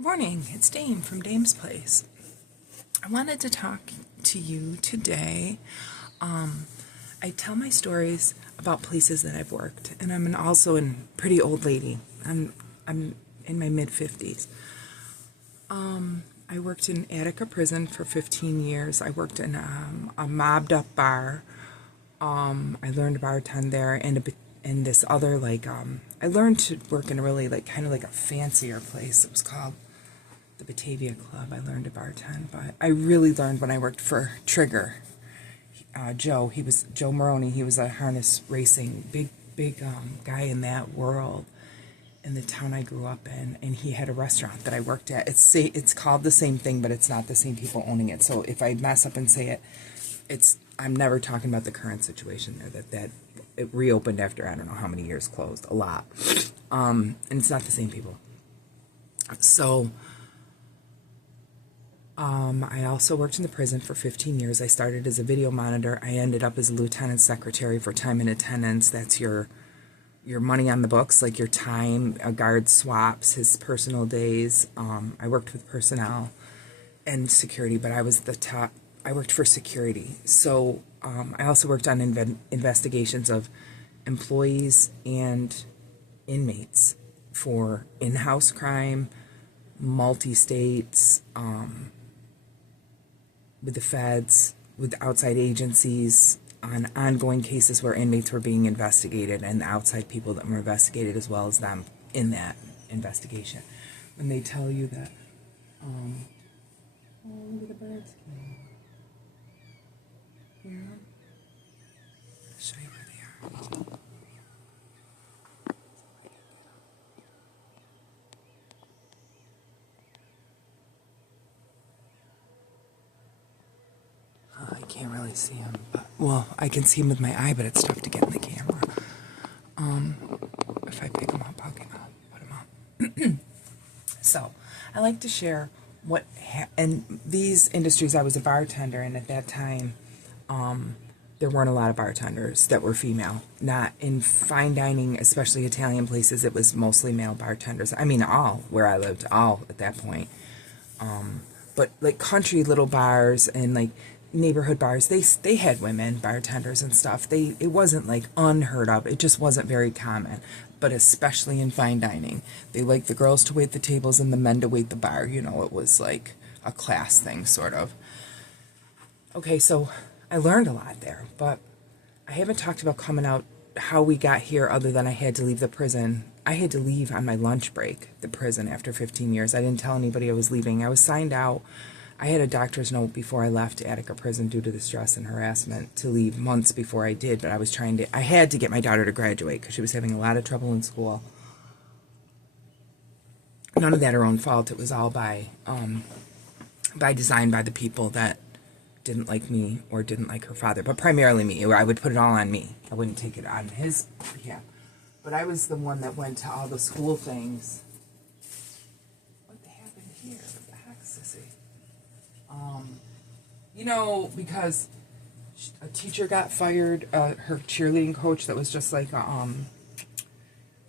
Morning, it's Dame from Dame's Place. I wanted to talk to you today. I tell my stories about places that I've worked, and also a pretty old lady. I'm in my mid-50s. I worked in Attica Prison for 15 years. I worked in a mobbed-up bar. I learned to bartend there, and this other I learned to work in a really kind of like a fancier place. It was called the Batavia Club. I learned to bartend, but I really learned when I worked for Trigger. Joe Maroney. He was a harness racing big guy in that world in the town I grew up in, and he had a restaurant that I worked at. It's called the same thing, but it's not the same people owning it. So if I mess up and say it, I'm never talking about the current situation there. That it reopened after I don't know how many years closed, a lot, and it's not the same people. So. I also worked in the prison for 15 years. I started as a video monitor. I ended up as a lieutenant secretary for time and attendance. That's your money on the books, like your time. A guard swaps his personal days. I worked with personnel and security, but I was the top. I worked for security. So I also worked on investigations of employees and inmates for in-house crime, multi-states, with the feds, with outside agencies, on ongoing cases where inmates were being investigated and the outside people that were investigated as well as them in that investigation. When they tell you that, oh, look at the birds. Yeah. I'll show you where they are. I can't really see him, but, well, I can see him with my eye, but it's tough to get in the camera. If I pick him up, I'll put him up. So, I like to share in these industries. I was a bartender, and at that time, there weren't a lot of bartenders that were female. Not in fine dining, especially Italian places. It was mostly male bartenders. I mean, all where I lived, all at that point. But like country little bars and like neighborhood bars, they had women bartenders and stuff. It wasn't like unheard of. It just wasn't very common. But especially in fine dining, they liked the girls to wait the tables and the men to wait the bar. You know, it was like a class thing, sort of. Okay, so I learned a lot there, but I haven't talked about coming out, how we got here, other than I had to leave the prison. I had to leave on my lunch break, the prison, after 15 years. I didn't tell anybody I was leaving. I was signed out. I had a doctor's note before I left Attica Prison due to the stress and harassment to leave months before I did, but I had to get my daughter to graduate because she was having a lot of trouble in school. None of that her own fault. It was all by design, by the people that didn't like me or didn't like her father, but primarily me. I would put it all on me. I wouldn't take it on his behalf. But I was the one that went to all the school things. What happened here? What the heck, sissy? You know, because a teacher got fired, her cheerleading coach that was just like,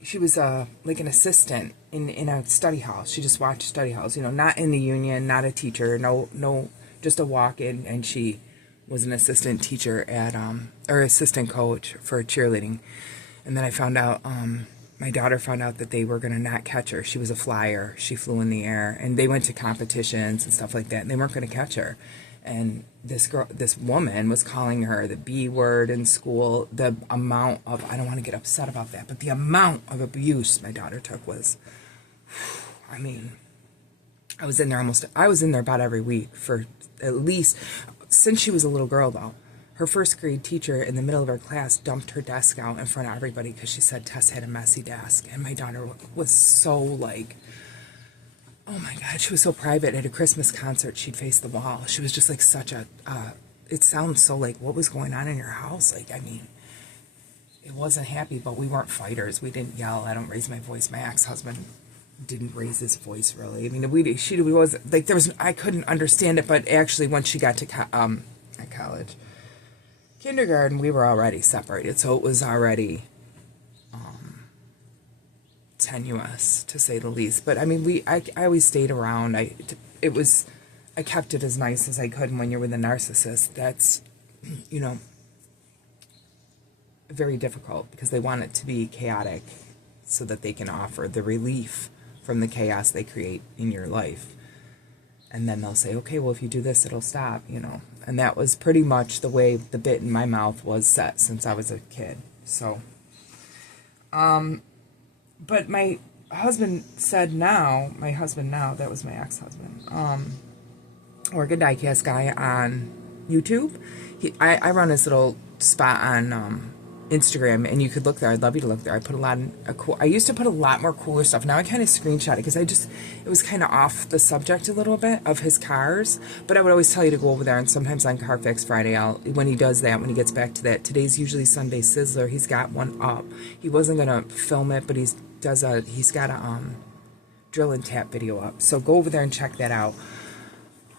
she was like an assistant in a study hall. She just watched study halls, you know, not in the union, not a teacher, no, just a walk-in, and she was an assistant teacher at, or assistant coach for cheerleading. And then I found out, my daughter found out that they were going to not catch her. She was a flyer. She flew in the air, and they went to competitions and stuff like that, and they weren't going to catch her. And this woman was calling her the B word in school. The amount of, I don't want to get upset about that, but the amount of abuse my daughter took was, I mean, I was in there about every week for at least, since she was a little girl though. Her first grade teacher in the middle of her class dumped her desk out in front of everybody because she said Tess had a messy desk. And my daughter was so like, oh my God, she was so private. At a Christmas concert, she'd face the wall. She was just like such a, it sounds so like, what was going on in your house? Like, I mean, it wasn't happy, but we weren't fighters. We didn't yell. I don't raise my voice. My ex-husband didn't raise his voice really. I mean, we was like, I couldn't understand it, but actually when she got to at college, kindergarten, we were already separated, so it was already tenuous, to say the least. But I mean, I always stayed around. I kept it as nice as I could. And when you're with a narcissist, that's, you know, very difficult, because they want it to be chaotic so that they can offer the relief from the chaos they create in your life. And then they'll say, okay, well, if you do this, it'll stop, you know. And that was pretty much the way the bit in my mouth was set since I was a kid. So, but my husband now, that was my ex-husband, or Good Diecast guy on YouTube. I run this little spot on Instagram, and you could look there. I'd love you to look there. I used to put a lot more cooler stuff. Now I kind of screenshot it because it was kind of off the subject a little bit of his cars. But I would always tell you to go over there, and sometimes on Carfax Friday, when he does that, when he gets back to that, today's usually Sunday Sizzler, he's got one up. He wasn't gonna film it, but he's got a drill and tap video up. So go over there and check that out.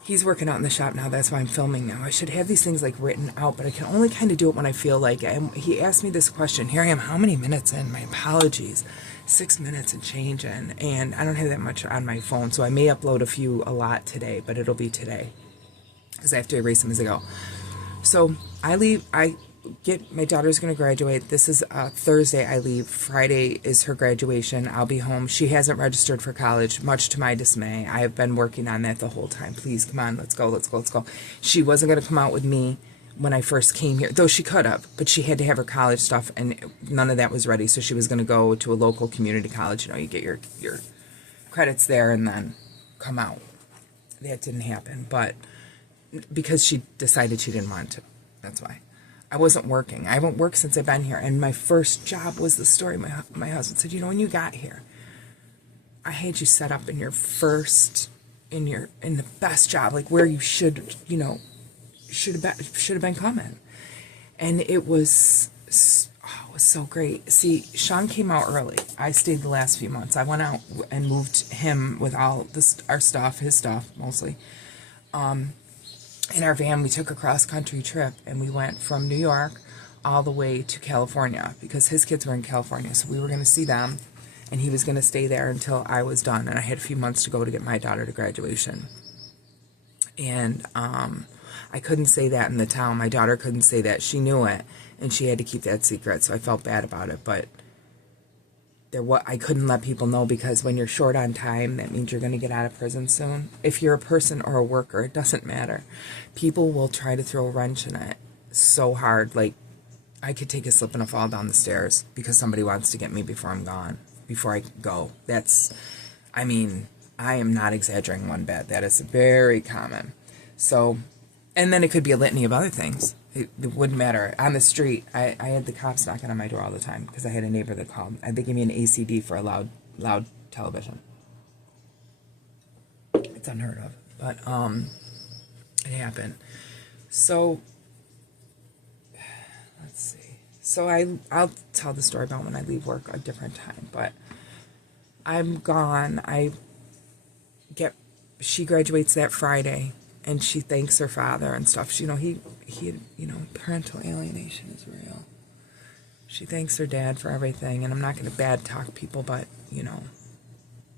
He's working out in the shop now. That's why I'm filming now. I should have these things like written out, but I can only kind of do it when I feel like it. And he asked me this question. Here I am, how many minutes in? My apologies. 6 minutes and change in. And I don't have that much on my phone, so I may upload a lot today, but it'll be today because I have to erase them as I go. So my daughter's going to graduate. This is Thursday I leave. Friday is her graduation. I'll be home. She hasn't registered for college, much to my dismay. I have been working on that the whole time. Please, come on, let's go. She wasn't going to come out with me when I first came here, though she could have, but she had to have her college stuff, and none of that was ready, so she was going to go to a local community college. You know, you get your credits there and then come out. That didn't happen, but because she decided she didn't want to. That's why. I wasn't working. I haven't worked since I've been here. And my first job was the story. My husband said, you know, when you got here, I had you set up in the best job, like where you should have been coming. And it was so great. See, Sean came out early. I stayed the last few months. I went out and moved him with all our stuff, his stuff mostly. In our van, we took a cross-country trip, and we went from New York all the way to California because his kids were in California, so we were going to see them, and he was going to stay there until I was done, and I had a few months to go to get my daughter to graduation. And I couldn't say that in the town. My daughter couldn't say that. She knew it, and she had to keep that secret, so I felt bad about it, but I couldn't let people know, because when you're short on time, that means you're going to get out of prison soon. If you're a person or a worker, it doesn't matter. People will try to throw a wrench in it so hard. Like, I could take a slip and a fall down the stairs because somebody wants to get me before I'm gone, before I go. I am not exaggerating one bit. That is very common. So, and then it could be a litany of other things. It wouldn't matter. On the street, I had the cops knocking on my door all the time because I had a neighbor that called. They gave me an ACD for a loud television. It's unheard of, but it happened. So let's see. So I'll tell the story about when I leave work a different time. But I'm gone. She graduates that Friday. And she thanks her father and stuff. Parental alienation is real. She thanks her dad for everything. And I'm not going to bad talk people, but,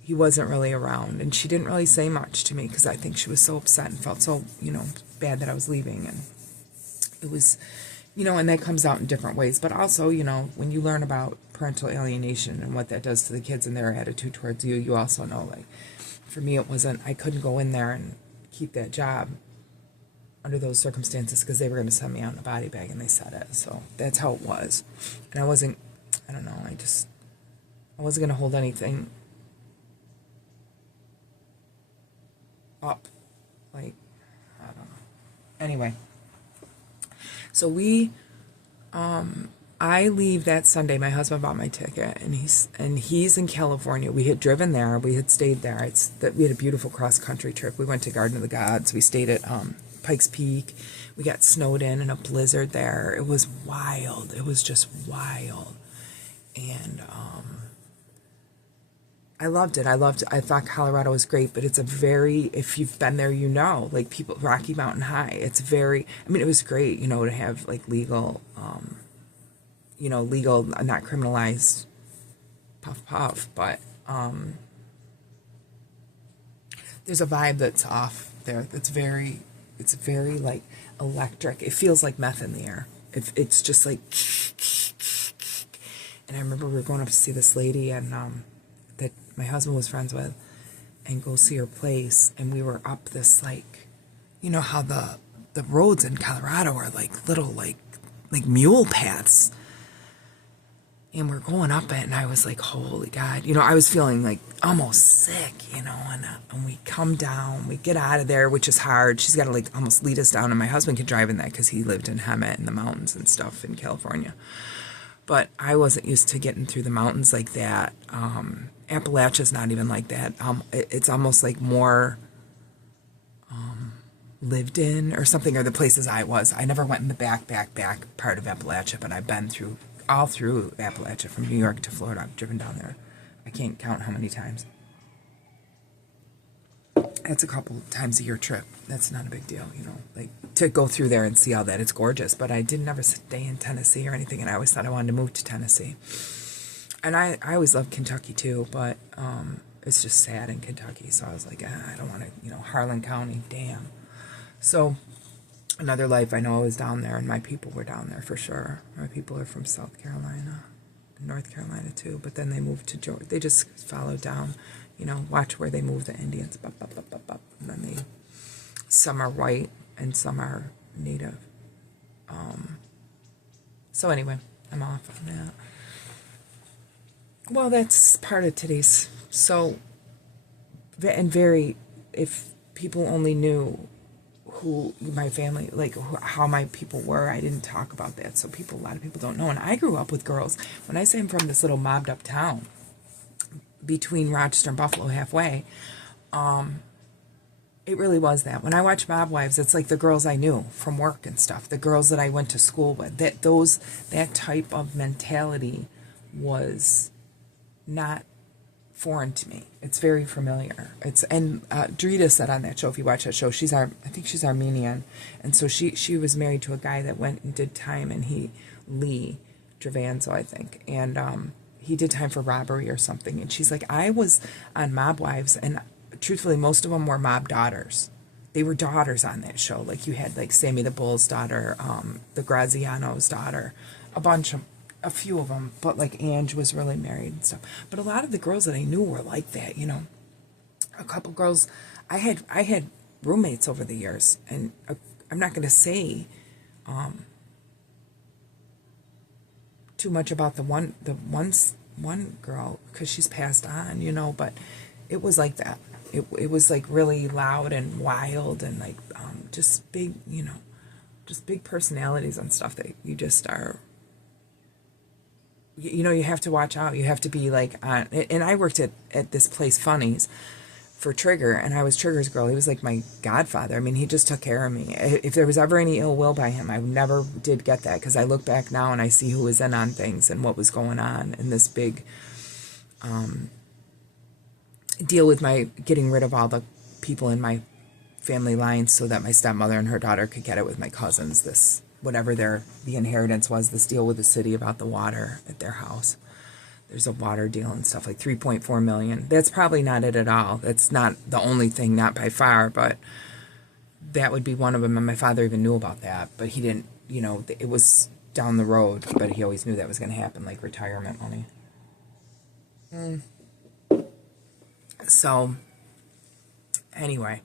he wasn't really around. And she didn't really say much to me because I think she was so upset and felt so, bad that I was leaving. And it was, and that comes out in different ways. But also, when you learn about parental alienation and what that does to the kids and their attitude towards you, you also know, like, for me, I couldn't go in there and keep that job under those circumstances because they were going to send me out in a body bag, and they said it. So that's how it was. And I wasn't going to hold anything up. Like, I don't know. Anyway. So I leave that Sunday. My husband bought my ticket, and he's in California. We had driven there. We had stayed there. We had a beautiful cross-country trip. We went to Garden of the Gods. We stayed at Pikes Peak. We got snowed in a blizzard there. It was wild. It was just wild. And I loved it. I thought Colorado was great, but it's if you've been there, like Rocky Mountain High. It was great, to have like legal, not criminalized puff, puff. But there's a vibe that's off there. It's very like electric. It feels like meth in the air. It's just like, and I remember we were going up to see this lady and that my husband was friends with, and go see her place, and we were up this, like, you know how the roads in Colorado are like little like mule paths, and we're going up it, and I was like, holy God, you know, I was feeling like almost sick, you know, and we come down, we get out of there, which is hard. She's got to like almost lead us down, and my husband could drive in that because he lived in Hemet in the mountains and stuff in California. But I wasn't used to getting through the mountains like that. Appalachia's not even like that. It's almost like more lived in or something, or the places I was. I never went in the back part of Appalachia, but I've been all through Appalachia from New York to Florida. I've driven down there. I can't count how many times. That's a couple times a year trip. That's not a big deal, you know, like to go through there and see all that. It's gorgeous, but I didn't ever stay in Tennessee or anything, and I always thought I wanted to move to Tennessee. And I always loved Kentucky too, but it's just sad in Kentucky, so I was like, I don't want to, you know, Harlan County, damn. So another life, I know I was down there, and my people were down there for sure. My people are from South Carolina, North Carolina too, but then they moved to Georgia. They just followed down, you know, watch where they move the Indians, and then some are white and some are native. So anyway, I'm off on that. Well, that's part of today's, so, and very, if people only knew who my family, like how my people were, I didn't talk about that, so a lot of people don't know. And I grew up with girls. When I say I'm from this little mobbed up town between Rochester and Buffalo, halfway, it really was that. When I watch Mob Wives, it's like the girls I knew from work and stuff, the girls that I went to school with. That type of mentality was not foreign to me. It's very familiar. Drita said on that show, if you watch that show, I think she's Armenian, and so she was married to a guy that went and did time, and Lee Travanzo, I think, and he did time for robbery or something, and she's like, I was on Mob Wives, and truthfully, most of them were mob daughters. They were daughters on that show. Like, you had like Sammy the Bull's daughter, the Graziano's daughter, a few of them, but like Ange was really married and stuff. But a lot of the girls that I knew were like that, you know. A couple girls, I had roommates over the years, and I'm not going to say too much about the one girl because she's passed on, you know. But it was like that. It was like really loud and wild and like just big, you know, just big personalities and stuff that you just are. You know, you have to watch out. You have to be like on. And I worked at this place, Funnies, for Trigger, and I was Trigger's girl. He was like my godfather. I mean, he just took care of me. If there was ever any ill will by him, I never did get that, because I look back now and I see who was in on things and what was going on in this big deal with my getting rid of all the people in my family line so that my stepmother and her daughter could get it with my cousins. This, whatever the inheritance was, this deal with the city about the water at their house. There's a water deal and stuff, like $3.4 million. That's probably not it at all. That's not the only thing, not by far, but that would be one of them. And my father even knew about that, but he didn't, you know, it was down the road, but he always knew that was going to happen, like retirement money. So, anyway,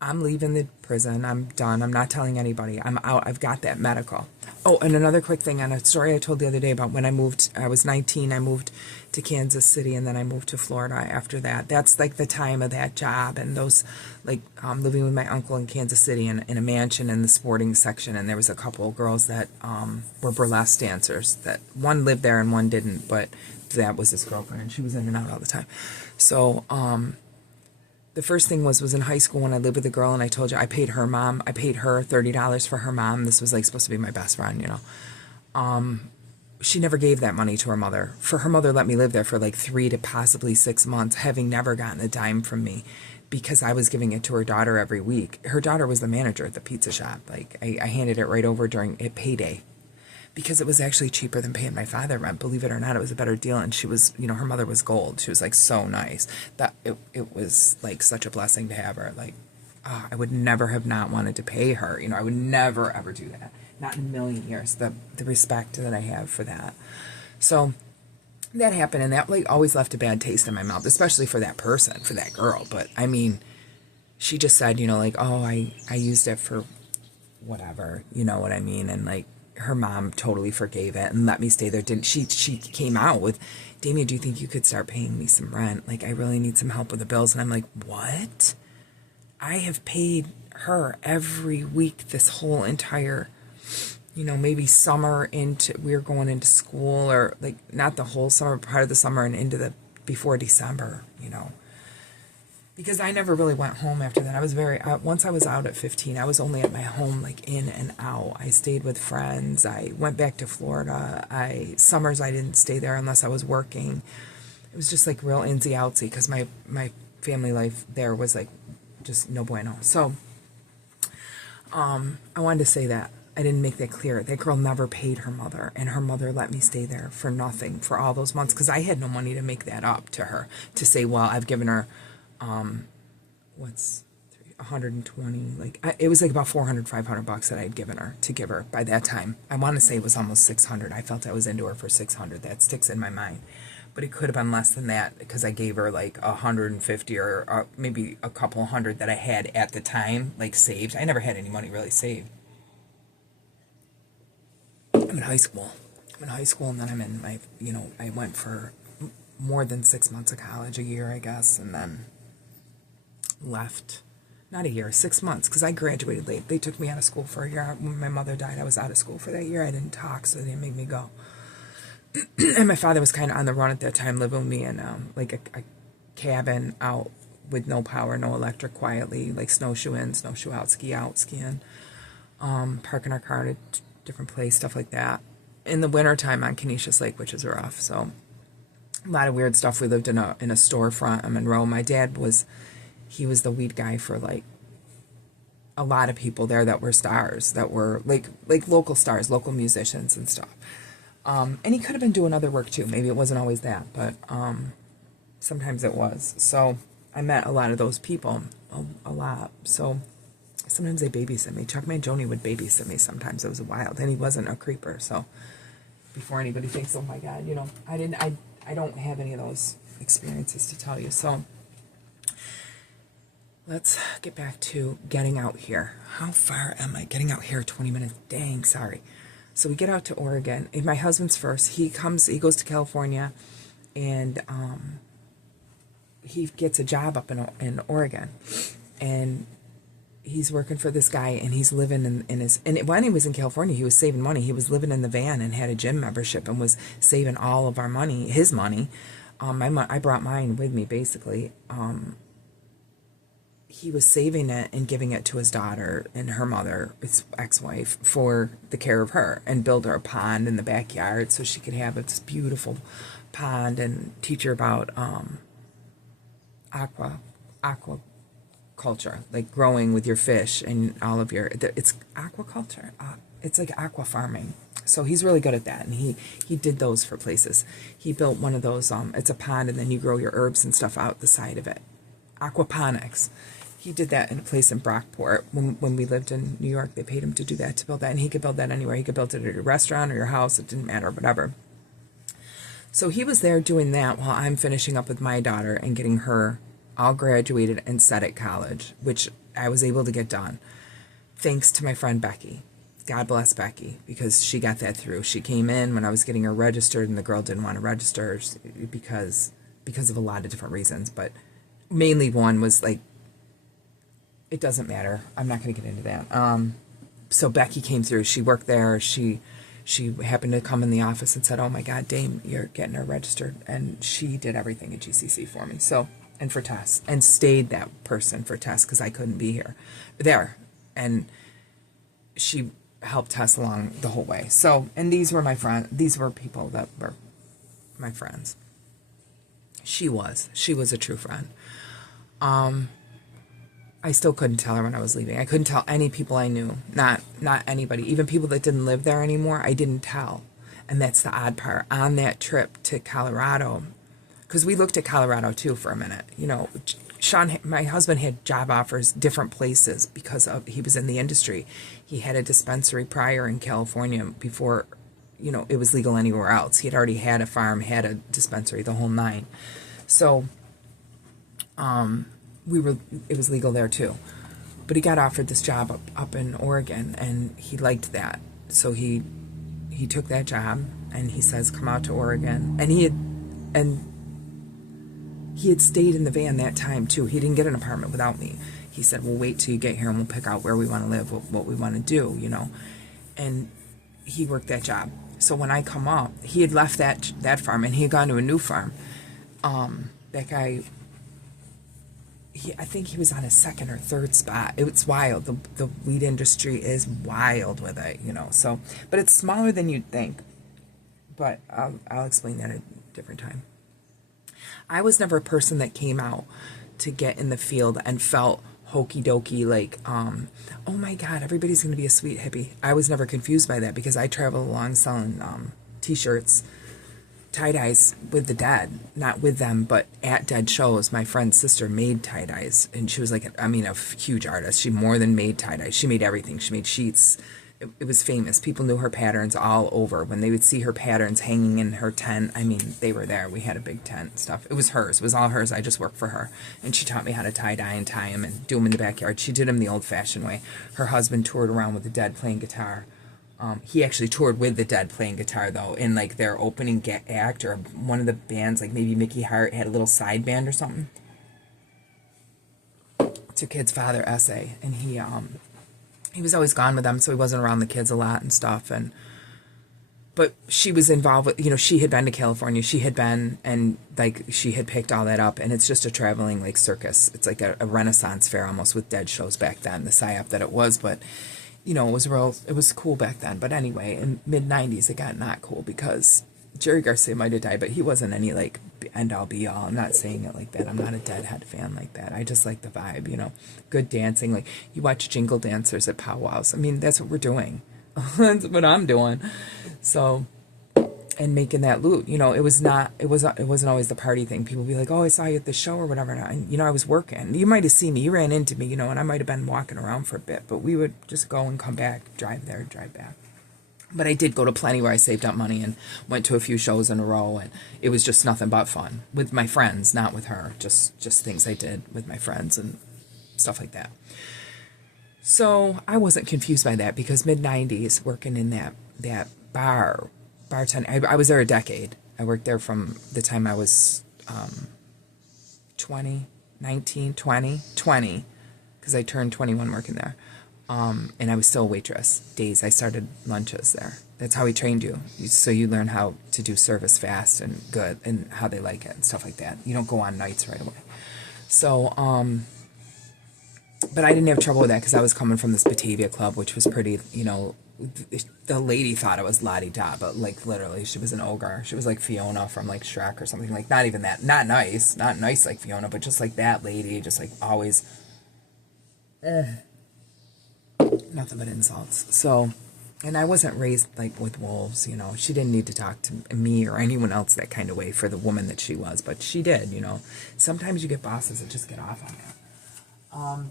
I'm leaving the prison. I'm done. I'm not telling anybody. I'm out. I've got that medical. Oh, and another quick thing on a story I told the other day about when I moved. I was 19. I moved to Kansas City, and then I moved to Florida after that. That's like the time of that job, and those, like, living with my uncle in Kansas City in a mansion in the sporting section, and there was a couple of girls that were burlesque dancers. That one lived there and one didn't, but that was his girlfriend, and she was in and out all the time. So, the first thing was in high school when I lived with a girl, and I told you I paid her mom. I paid her $30 for her mom. This was like supposed to be my best friend, you know. She never gave that money to her mother. Her mother let me live there for like 3 to possibly 6 months, having never gotten a dime from me, because I was giving it to her daughter every week. Her daughter was the manager at the pizza shop. Like, I handed it right over at payday. because it was actually cheaper than paying my father rent. Believe it or not, it was a better deal. And she was, her mother was gold. She was like so nice that it was like such a blessing to have her. Like, I would never have not wanted to pay her. I would never ever do that. Not in a million years. The respect that I have for that. So that happened, and that like always left a bad taste in my mouth, especially for that person, for that girl. But I mean, she just said, like, oh, I used it for whatever, you know what I mean? And like her mom totally forgave it and let me stay there. Didn't she? She came out with, Damien, do you think you could start paying me some rent? Like, I really need some help with the bills. And I'm like, what? I have paid her every week this whole entire, maybe summer we're going into school, or like not the whole summer, part of the summer and into before December, because I never really went home after that. I was once I was out at 15, I was only at my home, like in and out. I stayed with friends. I went back to Florida. Summers I didn't stay there unless I was working. It was just like real insy outsy because my family life there was like just no bueno. So, I wanted to say that. I didn't make that clear. That girl never paid her mother, and her mother let me stay there for nothing for all those months because I had no money to make that up to her, to say, well, I've given her, what's 120, like, it was like about 400, 500 bucks that I'd given her to give her by that time. I want to say it was almost 600. I felt I was into her for 600. That sticks in my mind. But it could have been less than that because I gave her like 150 or maybe a couple hundred that I had at the time, like saved. I never had any money really saved. I'm in high school. And then I'm in my, I went for more than 6 months of college, a year, I guess, and then left. Not a year, 6 months, because I graduated late. They took me out of school for a year. When my mother died, I was out of school for that year. I didn't talk, so they didn't make me go. And my father was kind of on the run at that time, living with me in like a cabin out with no power, no electric, quietly, like snowshoe in, snowshoe out, ski out, skiing, parking our car at a different place, stuff like that. In the wintertime on Canisius Lake, which is rough. So a lot of weird stuff. We lived in a storefront in Monroe. My dad he was the weed guy for like a lot of people there that were stars, that were like local stars, local musicians and stuff. And he could have been doing other work too. Maybe it wasn't always that, but sometimes it was. So I met a lot of those people, a lot. So sometimes they babysit me. Chuck Mangione would babysit me sometimes. It was wild. And he wasn't a creeper. So before anybody thinks, oh my God, I don't have any of those experiences to tell you. So let's get back to getting out here. How far am I? Getting out here 20 minutes. Dang, sorry. So we get out to Oregon. And my husband's first. He goes to California, and he gets a job up in Oregon. And he's working for this guy, and he's living and when he was in California, he was saving money. He was living in the van and had a gym membership and was saving all of our money, his money. I brought mine with me, basically. He was saving it and giving it to his daughter and her mother, his ex-wife, for the care of her, and build her a pond in the backyard so she could have this beautiful pond, and teach her about aquaculture, like growing with your fish and all of it's aquaculture. It's like aqua farming. So he's really good at that, and he did those for places. He built one of those, it's a pond, and then you grow your herbs and stuff out the side of it. Aquaponics. He did that in a place in Brockport. When we lived in New York, they paid him to do that, to build that. And he could build that anywhere. He could build it at your restaurant or your house. It didn't matter, whatever. So he was there doing that while I'm finishing up with my daughter and getting her all graduated and set at college, which I was able to get done. Thanks to my friend Becky. God bless Becky, because she got that through. She came in when I was getting her registered, and the girl didn't want to register because of a lot of different reasons. But mainly one was like, it doesn't matter. I'm not going to get into that. So Becky came through. She worked there. She happened to come in the office and said, oh my God, Dame, you're getting her registered. And she did everything at GCC for me. So, and for Tess, and stayed that person for Tess because I couldn't be there. And she helped Tess along the whole way. So, and these were my friends. These were people that were my friends. She was a true friend. I still couldn't tell her when I was leaving. I couldn't tell any people I knew, not anybody, even people that didn't live there anymore. I didn't tell, and that's the odd part. On that trip to Colorado, because we looked at Colorado too for a minute. You know, Sean, my husband, had job offers different places because he was in the industry. He had a dispensary prior in California before, you know, it was legal anywhere else. He had already had a farm, had a dispensary, the whole nine. So, it was legal there too. But he got offered this job up in Oregon, and he liked that. So he took that job, and he says, come out to Oregon. And he had stayed in the van that time too. He didn't get an apartment without me. He said, we'll wait till you get here and we'll pick out where we want to live, what we want to do, you know. And he worked that job. So when I come up, he had left that farm and he had gone to a new farm. That guy, I think he was on his second or third spot. It's wild. The weed industry is wild with it, you know. So, but it's smaller than you'd think. But I'll explain that at a different time. I was never a person that came out to get in the field and felt hokey dokey, like, oh my God, everybody's going to be a sweet hippie. I was never confused by that because I traveled along selling t-shirts, tie-dyes with the Dead, not with them, but at Dead shows. My friend's sister made tie-dyes, and she was like, I mean, a huge artist. She more than made tie-dyes. She made everything. She made sheets. It was famous. People knew her patterns all over. When they would see her patterns hanging in her tent, I mean, they were there. We had a big tent and stuff. It was hers. It was all hers. I just worked for her. And she taught me how to tie-dye and tie them and do them in the backyard. She did them the old-fashioned way. Her husband toured around with the Dead playing guitar. He actually toured with the Dead playing guitar, though, in, like, their opening act or one of the bands, like maybe Mickey Hart had a little side band or something. It's a kid's father, essay, and he was always gone with them, so he wasn't around the kids a lot and stuff. But she was involved with, you know, she had been to California. She had been, and, like, she had picked all that up. And it's just a traveling, like, circus. It's like a Renaissance fair almost with Dead shows back then, the psyop that it was. But, you know, it was cool back then. But anyway, in mid-90s, it got not cool because Jerry Garcia might have died, but he wasn't any, like, end-all, be-all. I'm not saying it like that. I'm not a Deadhead fan like that. I just like the vibe, you know. Good dancing. Like, you watch jingle dancers at powwows. I mean, that's what we're doing. That's what I'm doing. So, and making that loot. You know, it wasn't always the party thing. People be like, oh, I saw you at the show or whatever. And, you know, I was working. You might have seen me. You ran into me, you know, and I might have been walking around for a bit. But we would just go and come back, drive there, drive back. But I did go to plenty where I saved up money and went to a few shows in a row, and it was just nothing but fun with my friends, not with her. Just things I did with my friends and stuff like that. So I wasn't confused by that because mid-90s, working in that bartending, I was there a decade. I worked there from the time I was 20, because I turned 21 working there. And I was still a waitress. Days I started lunches there. That's how he trained you. So you learn how to do service fast and good and how they like it and stuff like that. You don't go on nights right away. So, but I didn't have trouble with that because I was coming from this Batavia club, which was pretty, you know, the lady thought it was la-di-da, but like literally she was an ogre. She was like Fiona from like Shrek or something, like not even that, not nice like Fiona, but just like that lady, just like always, nothing but insults. So, and I wasn't raised like with wolves, you know. She didn't need to talk to me or anyone else that kind of way for the woman that she was, but she did, you know. Sometimes you get bosses that just get off on that.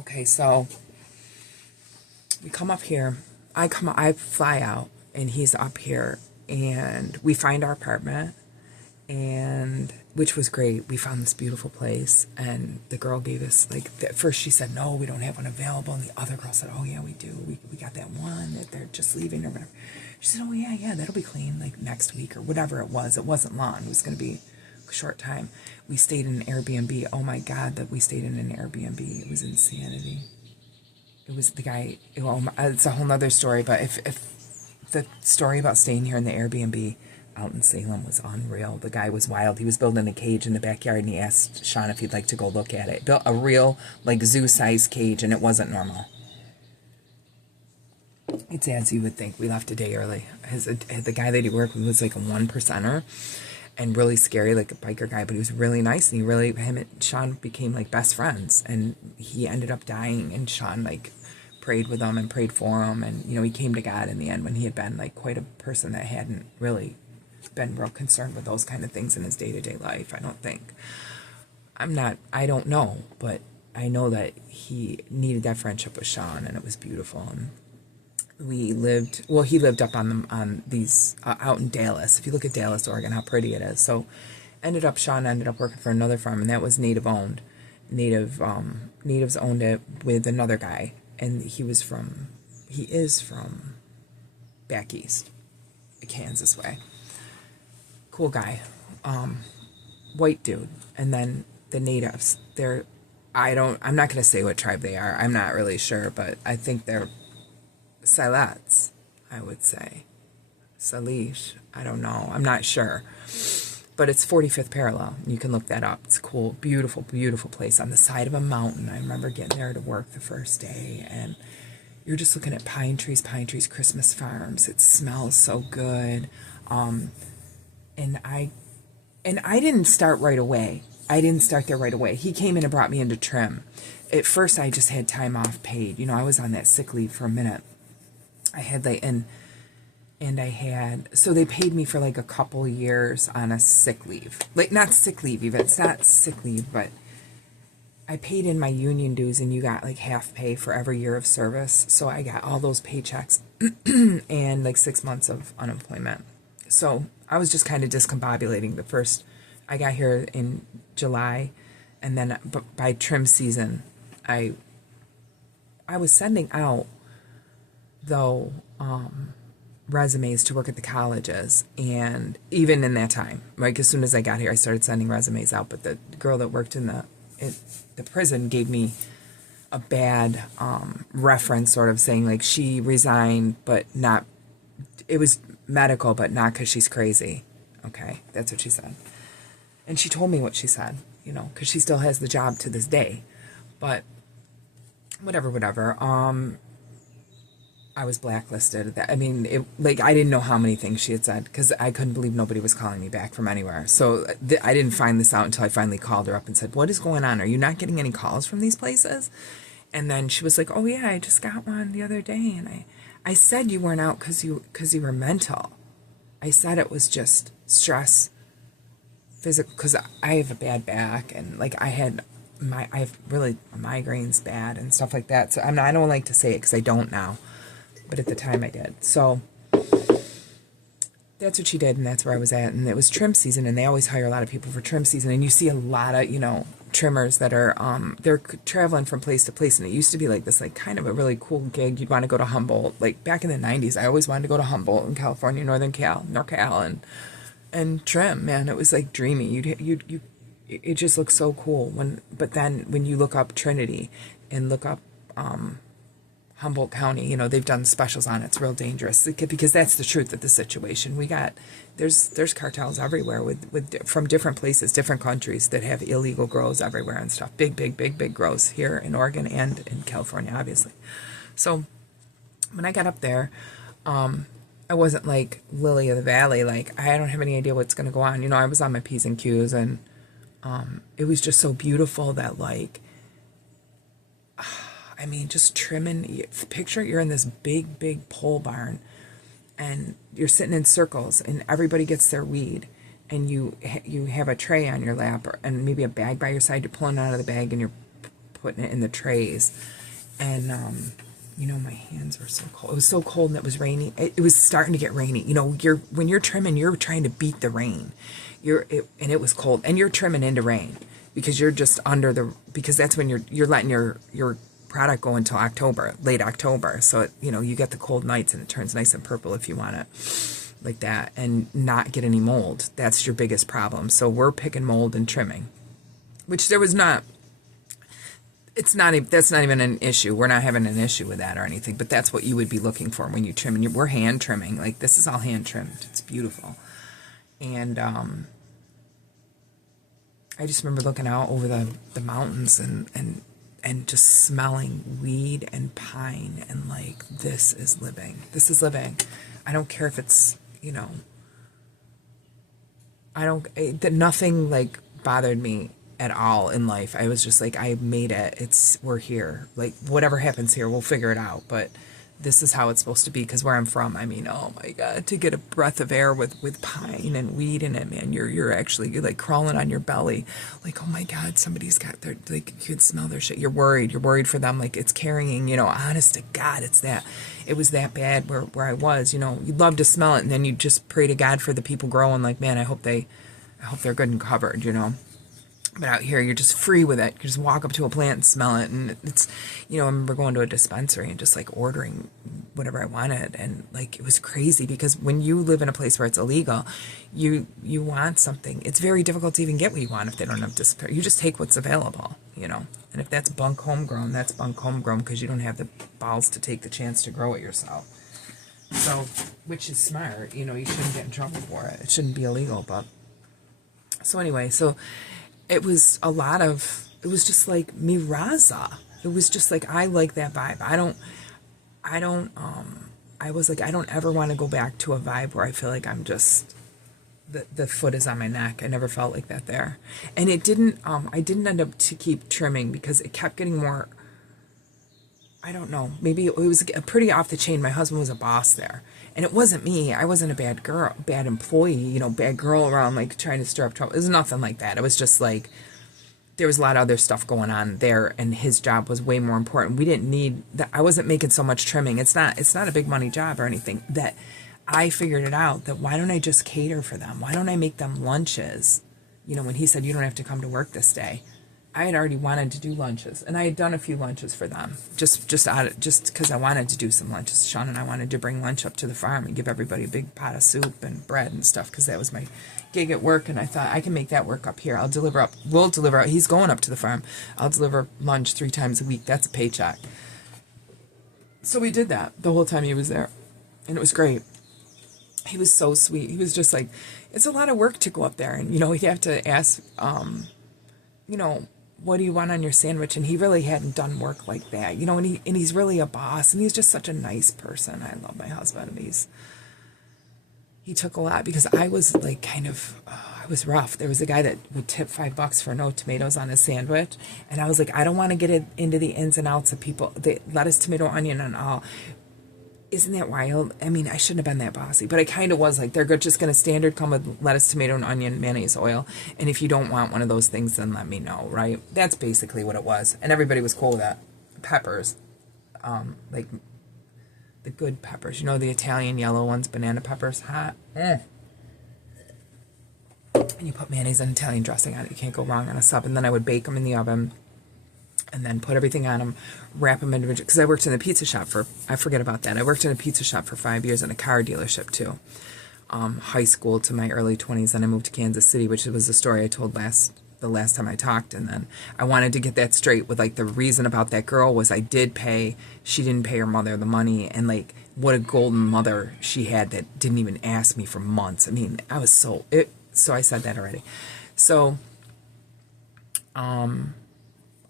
Okay, so we come up here. I fly out, and he's up here, and we find our apartment, and which was great. We found this beautiful place, and the girl gave us, like, at first she said, no, we don't have one available, and the other girl said, oh yeah, we do. We got that one that they're just leaving or whatever. She said, oh yeah, that'll be clean, like, next week or whatever it was. It wasn't long. It was going to be a short time. We stayed in an Airbnb. Oh my God, that we stayed in an Airbnb. It was insanity. It was the guy, it's a whole nother story, but if the story about staying here in the Airbnb out in Salem was unreal. The guy was wild. He was building a cage in the backyard, and he asked Sean if he'd like to go look at it. Built a real, like, zoo-sized cage, and it wasn't normal. It's as you would think. We left a day early. The guy that he worked with was like a 1%er, and really scary, like a biker guy, but he was really nice, and him and Sean became like best friends, and he ended up dying, and Sean like prayed with him and prayed for him, and he came to God in the end when he had been like quite a person that hadn't really been real concerned with those kind of things in his day-to-day life. I don't know, but I know that he needed that friendship with Sean, and it was beautiful. And he lived up on these out in Dallas. If you look at Dallas, Oregon, how pretty it is. So Sean ended up working for another farm, and that was native owned. Natives owned it with another guy, and he is from back east, Kansas way. Cool guy, white dude. And then the natives, I'm not going to say what tribe they are. I'm not really sure, but I think they're Silets, I would say. Salish, I don't know. I'm not sure. But it's 45th parallel. You can look that up. It's a cool, beautiful, beautiful place on the side of a mountain. I remember getting there to work the first day, and you're just looking at pine trees, Christmas farms. It smells so good. And I didn't start right away. I didn't start there right away. He came in and brought me into trim. At first, I just had time off paid. I was on that sick leave for a minute. So they paid me for like a couple years on a sick leave. Like, not sick leave even. It's not sick leave, but I paid in my union dues, and you got like half pay for every year of service. So I got all those paychecks and like 6 months of unemployment. So I was just kind of discombobulating. I got here in July, and then by trim season, I was sending out, though, resumes to work at the colleges, and even in that time, like as soon as I got here, I started sending resumes out, but the girl that worked in the prison gave me a bad reference, sort of saying like she resigned, but not, it was medical, but not because she's crazy. Okay, that's what she said. And she told me what she said, because she still has the job to this day. But whatever. I was blacklisted. I didn't know how many things she had said, because I couldn't believe nobody was calling me back from anywhere. So I didn't find this out until I finally called her up and said, "What is going on? Are you not getting any calls from these places?" And then she was like, "Oh yeah, I just got one the other day." And I said you weren't out because you were mental. I said it was just stress, physical, because I have a bad back, and like I have really migraines bad and stuff like that. So I don't like to say it because I don't now, but at the time I did. So that's what she did, and that's where I was at. And it was trim season, and they always hire a lot of people for trim season. And you see a lot of trimmers that are they're traveling from place to place. And it used to be like this, like kind of a really cool gig. You'd want to go to Humboldt. Like back in the 90s, I always wanted to go to Humboldt in California, NorCal, and trim. Man, it was like dreamy. It just looks so cool. But then when you look up Trinity and look up Humboldt County, they've done specials on it. It's real dangerous, because that's the truth of the situation. There's cartels everywhere from different places, different countries, that have illegal grows everywhere and stuff. Big grows here in Oregon and in California, obviously. So when I got up there, I wasn't like Lily of the Valley. Like, I don't have any idea what's going to go on. I was on my P's and Q's, and it was just so beautiful that, like, just trimming. Picture you're in this big pole barn, and you're sitting in circles, and everybody gets their weed, and you have a tray on your lap, and maybe a bag by your side. You're pulling it out of the bag, and you're putting it in the trays. And my hands were so cold. It was so cold, and it was rainy. It was starting to get rainy. When you're trimming, you're trying to beat the rain. And it was cold, and you're trimming into rain, because you're just because that's when you're letting your product go until late October. So you get the cold nights, and it turns nice and purple if you want it like that, and not get any mold. That's your biggest problem. So we're picking mold and trimming, which there was not. That's not even an issue. We're not having an issue with that or anything, but that's what you would be looking for when you trim. And we're hand trimming. Like, this is all hand trimmed. It's beautiful. And I just remember looking out over the mountains and just smelling weed and pine, and like, this is living. This is living. I don't care if it's, that nothing like bothered me at all in life. I was just like, I made it. We're here. Like, whatever happens here, we'll figure it out. But this is how it's supposed to be. Because where I'm from, I mean, oh my God, to get a breath of air with pine and weed in it, man, you're like crawling on your belly. Like, oh my God, somebody's got their, like, you can smell their shit. You're worried for them. Like, it's carrying, honest to God, it was that bad where I was, you'd love to smell it. And then you just pray to God for the people growing. Like, man, I hope they're good and covered. But out here, you're just free with it. You just walk up to a plant and smell it. And it's, I remember going to a dispensary and just like ordering whatever I wanted. And like, it was crazy because when you live in a place where it's illegal, you want something. It's very difficult to even get what you want if they don't have dispensary. You just take what's available, And if that's bunk homegrown, that's bunk homegrown because you don't have the balls to take the chance to grow it yourself. So, which is smart. You shouldn't get in trouble for it. It shouldn't be illegal. But so anyway, it was just like Miraza. It was just like, I like that vibe. I was like, I don't ever want to go back to a vibe where I feel like I'm just, the foot is on my neck. I never felt like that there. And I didn't end up to keep trimming because it kept getting more, I don't know, maybe it was pretty off the chain. My husband was a boss there. And it wasn't me. I wasn't a bad girl, bad employee, bad girl around, like, trying to stir up trouble. It was nothing like that. It was just, like, there was a lot of other stuff going on there, and his job was way more important. We didn't need that. I wasn't making so much trimming. It's not a big money job or anything. That I figured it out, that why don't I just cater for them? Why don't I make them lunches? When he said, you don't have to come to work this day. I had already wanted to do lunches, and I had done a few lunches for them, just because I wanted to do some lunches. Sean and I wanted to bring lunch up to the farm and give everybody a big pot of soup and bread and stuff, because that was my gig at work, and I thought, I can make that work up here. We'll deliver up. He's going up to the farm. I'll deliver lunch 3 times a week. That's a paycheck. So we did that the whole time he was there, and it was great. He was so sweet. He was just like, it's a lot of work to go up there, and, he'd have to ask, what do you want on your sandwich? And he really hadn't done work like that, and he's really a boss, and he's just such a nice person. I love my husband. He took a lot, because I was like I was rough. There was a guy that would tip $5 for no tomatoes on his sandwich. And I was like, I don't want to get into the ins and outs of people, the lettuce, tomato, onion, and all. Isn't that wild? I mean, I shouldn't have been that bossy, but I kind of was. Like, they're just going to standard come with lettuce, tomato, and onion, mayonnaise, oil. And if you don't want one of those things, then let me know, right? That's basically what it was. And everybody was cool with that. Peppers. Like the good peppers. The Italian yellow ones, banana peppers. Hot. And you put mayonnaise and Italian dressing on it. You can't go wrong on a sub. And then I would bake them in the oven. And then put everything on them, wrap them individually. Because I worked in a pizza shop I forget about that. I worked in a pizza shop for 5 years and a car dealership too. High school to my early 20s. Then I moved to Kansas City, which was the story I told the last time I talked. And then I wanted to get that straight with, like, the reason about that girl was she didn't pay her mother the money. And, like, what a golden mother she had that didn't even ask me for months. I mean, so I said that already. So,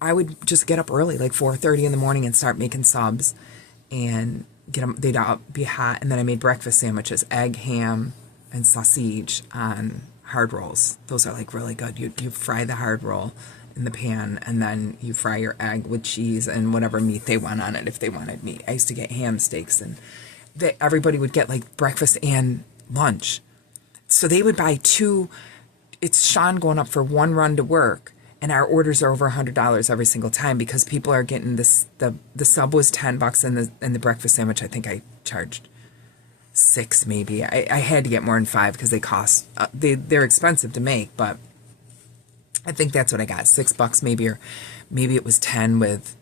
I would just get up early, like 4:30 in the morning, and start making subs and get them. They'd be hot. And then I made breakfast sandwiches, egg, ham, and sausage on hard rolls. Those are like really good. You fry the hard roll in the pan, and then you fry your egg with cheese and whatever meat they want on it if they wanted meat. I used to get ham steaks, and everybody would get like breakfast and lunch. So they would buy 2. It's Sean going up for 1 run to work. And our orders are over $100 every single time, because people are getting this. The sub was $10, and the breakfast sandwich, I think I charged $6 maybe. I had to get more than 5 because they cost they're expensive to make, but I think that's what I got, $6 maybe, or maybe it was 10 with.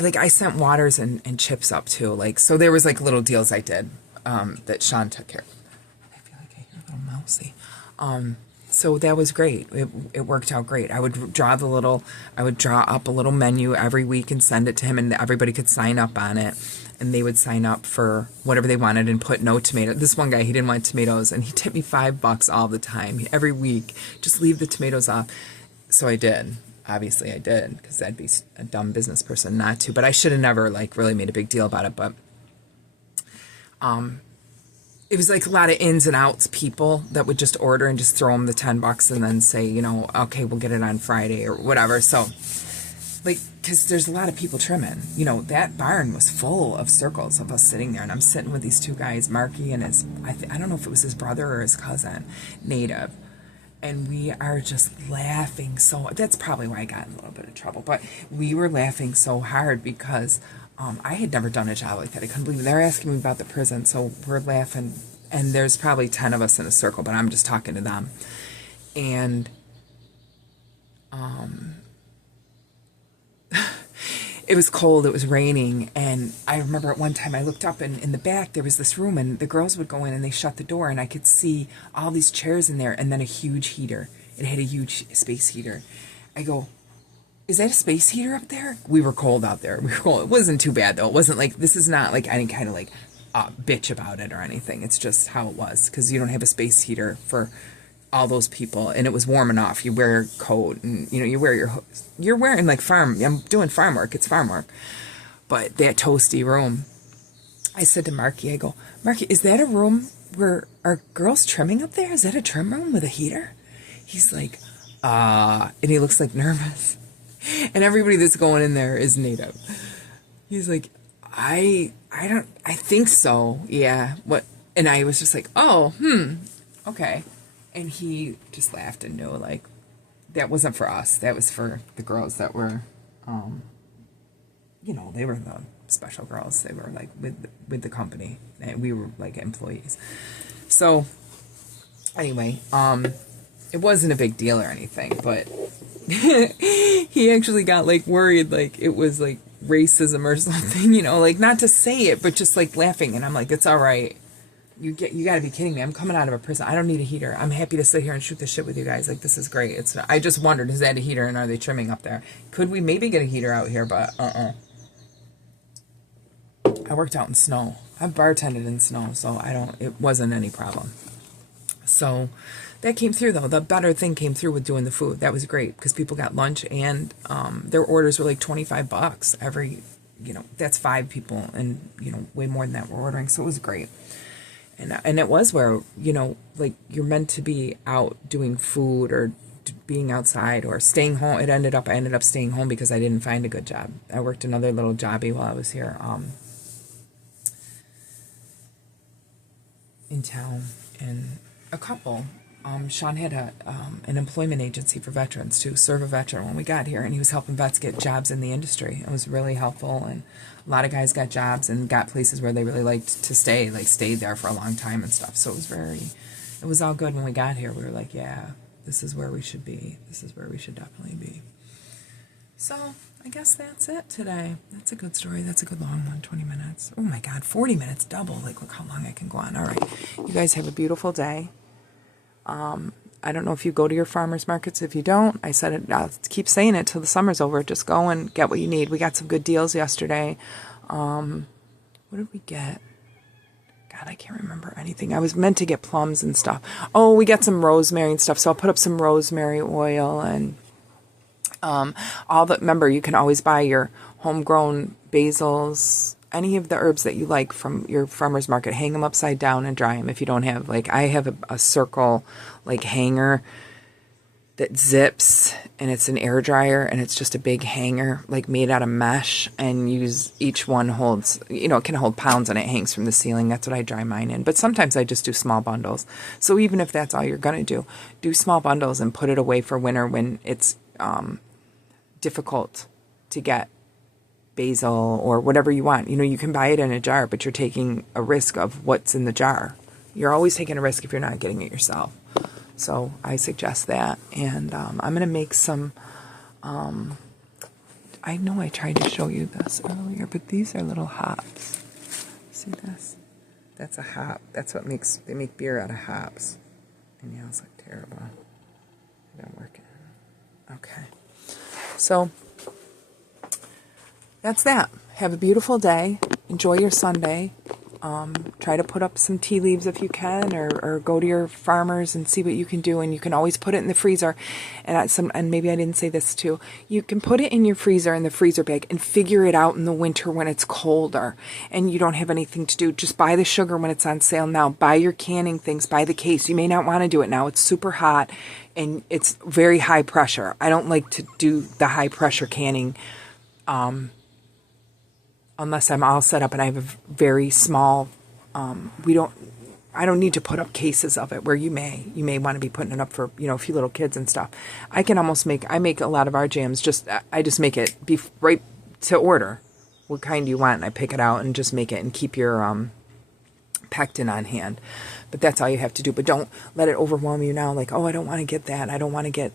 Like, I sent waters and chips up too. Like, so there was like little deals I did that Sean took care of. I feel like I hear a little mousy. So that was great. It worked out great. I would draw up a little menu every week and send it to him, and everybody could sign up on it. And they would sign up for whatever they wanted and put no tomato. This one guy, he didn't want tomatoes, and he tipped me $5 all the time, every week. Just leave the tomatoes off. So I did. Obviously I did, because I'd be a dumb business person not to. But I should have never, like, really made a big deal about it. But it was like a lot of ins and outs people that would just order and just throw them the $10 and then say, you know, okay, we'll get it on Friday or whatever. So, like, because there's a lot of people trimming. You know, that barn was full of circles of us sitting there, and I'm sitting with these two guys, Marky and his, I don't know if it was his brother or his cousin, Native. And we are just laughing so, that's probably why I got in a little bit of trouble, but we were laughing so hard because I had never done a job like that. I couldn't believe it. They're asking me about the prison, so we're laughing, and there's probably 10 of us in a circle, but I'm just talking to them. And it was cold, it was raining, and I remember at one time I looked up, and in the back there was this room, and the girls would go in and they shut the door, and I could see all these chairs in there, and then a huge heater. It had a huge space heater. I go, is that a space heater up there? We were cold out there. We were cold. It wasn't too bad, though. It wasn't like, this is not like any kind of like bitch about it or anything. It's just how it was, because you don't have a space heater for all those people, and it was warm enough. You wear a coat, and you know, you wear you're wearing like I'm doing farm work. It's farm work. But that toasty room, I said to Marky, I go, Marky, is that a room where are girls trimming up there? Is that a trim room with a heater? He's like, and he looks like nervous. And everybody that's going in there is Native. He's like, I think so. Yeah. What? And I was just like, oh, okay. And he just laughed and knew, like, that wasn't for us. That was for the girls that were, you know, they were the special girls. They were, like, with the company. And we were, like, employees. So, anyway, it wasn't a big deal or anything, but he actually got, like, worried, like, it was, like, racism or something, you know, like, not to say it, but just, like, laughing. And I'm like, it's all right. You got to be kidding me. I'm coming out of a prison. I don't need a heater. I'm happy to sit here and shoot the shit with you guys. Like, this is great. I just wondered, is that a heater, and are they trimming up there? Could we maybe get a heater out here, but I worked out in snow. I've bartended in snow, so it wasn't any problem. So that came through, though. The better thing came through with doing the food. That was great, because people got lunch, and their orders were like $25 every, you know, that's 5 people, and, you know, way more than that were ordering, so it was great. And it was where, you know, like, you're meant to be out doing food or being outside or staying home. I ended up staying home because I didn't find a good job. I worked another little jobby while I was here in town, and a couple. Sean had an employment agency for veterans to serve a veteran when we got here, and he was helping vets get jobs in the industry. It was really helpful, and a lot of guys got jobs and got places where they really liked to stay, like stayed there for a long time and stuff. So it was all good when we got here. We were like, yeah, this is where we should be. This is where we should definitely be. So I guess that's it today. That's a good story. That's a good long one, 20 minutes. Oh my God, 40 minutes, double. Like, look how long I can go on. All right. You guys have a beautiful day. I don't know if you go to your farmers markets. If you don't, I said it, I'll keep saying it till the summer's over. Just go and get what you need. We got some good deals yesterday. What did we get? God, I can't remember anything. I was meant to get plums and stuff. Oh, we got some rosemary and stuff. So I'll put up some rosemary oil and remember, you can always buy your homegrown basils, any of the herbs that you like from your farmer's market. Hang them upside down and dry them if you don't have, like, I have a circle, like, hanger that zips, and it's an air dryer, and it's just a big hanger, like, made out of mesh, and each one holds, you know, it can hold pounds, and it hangs from the ceiling. That's what I dry mine in. But sometimes I just do small bundles. So even if that's all you're going to do small bundles and put it away for winter when it's difficult to get basil or whatever you want. You know, you can buy it in a jar, but you're taking a risk of what's in the jar. You're always taking a risk if you're not getting it yourself. So I suggest that. And I'm going to make some, I know I tried to show you this earlier, but these are little hops. See this? That's a hop. That's what they make beer out of hops. And nails look terrible. They don't work. Okay. So that's that. Have a beautiful day. Enjoy your Sunday. Try to put up some tea leaves if you can, or go to your farmers and see what you can do. And you can always put it in the freezer. And maybe I didn't say this too. You can put it in your freezer, in the freezer bag, and figure it out in the winter when it's colder and you don't have anything to do. Just buy the sugar when it's on sale now. Buy your canning things. Buy the case. You may not want to do it now. It's super hot and it's very high pressure. I don't like to do the high pressure canning unless I'm all set up and I have a very small, I don't need to put up cases of it where you may want to be putting it up for, a few little kids and stuff. I make a lot of our jams, I just make it right to order. What kind you want, and I pick it out and just make it and keep your pectin on hand. But that's all you have to do. But don't let it overwhelm you now. Like, oh, I don't want to get that. I don't want to get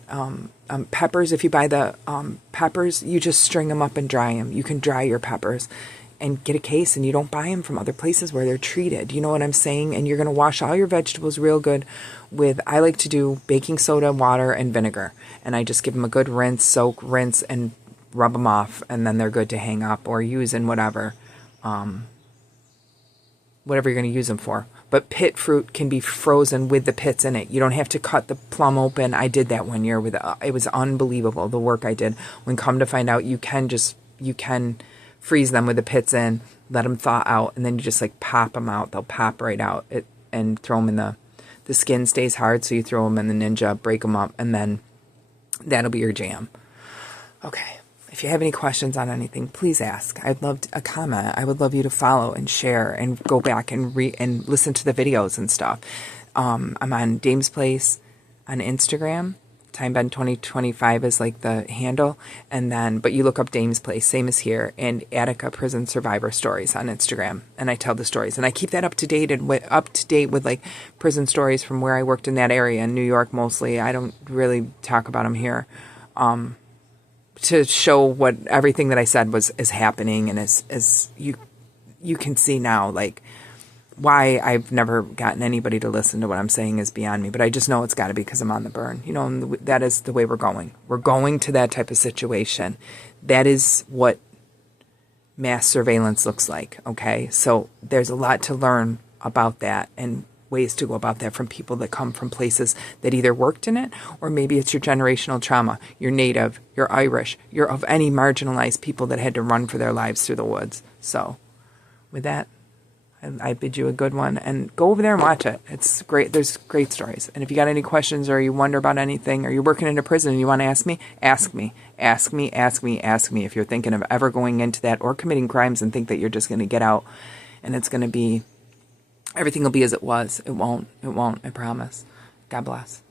peppers. If you buy the peppers, you just string them up and dry them. You can dry your peppers and get a case, and you don't buy them from other places where they're treated. You know what I'm saying? And you're going to wash all your vegetables real good with, I like to do baking soda, water, and vinegar. And I just give them a good rinse, soak, rinse, and rub them off. And then they're good to hang up or use in whatever you're going to use them for. But pit fruit can be frozen with the pits in it. You don't have to cut the plum open. I did that one year it was unbelievable, the work I did. When come to find out, you can freeze them with the pits in, let them thaw out, and then you just like pop them out. They'll pop right out and throw them in the skin stays hard, so you throw them in the Ninja, break them up, and then that'll be your jam. Okay. If you have any questions on anything, please ask. I'd love a comment. I would love you to follow and share and go back and and listen to the videos and stuff. I'm on Dame's Place on Instagram. TimeBend2025 is like the handle. But you look up Dame's Place, same as here, and Attica Prison Survivor Stories on Instagram. And I tell the stories. And I keep that up to date with like prison stories from where I worked in that area, in New York mostly. I don't really talk about them here. To show what everything that I said is happening, and as you can see now, like why I've never gotten anybody to listen to what I'm saying is beyond me. But I just know it's got to be because I'm on the burn, and that is the way we're going. We're going to that type of situation. That is what mass surveillance looks like. Okay, so there's a lot to learn about that and ways to go about that from people that come from places that either worked in it, or maybe it's your generational trauma. You're Native, you're Irish, you're of any marginalized people that had to run for their lives through the woods. So with that, I bid you a good one, and go over there and watch it. It's great. There's great stories. And if you got any questions, or you wonder about anything, or you're working in a prison and you want to ask me, ask me. If you're thinking of ever going into that or committing crimes and think that you're just going to get out and it's going to be everything will be as it was. It won't. I promise. God bless.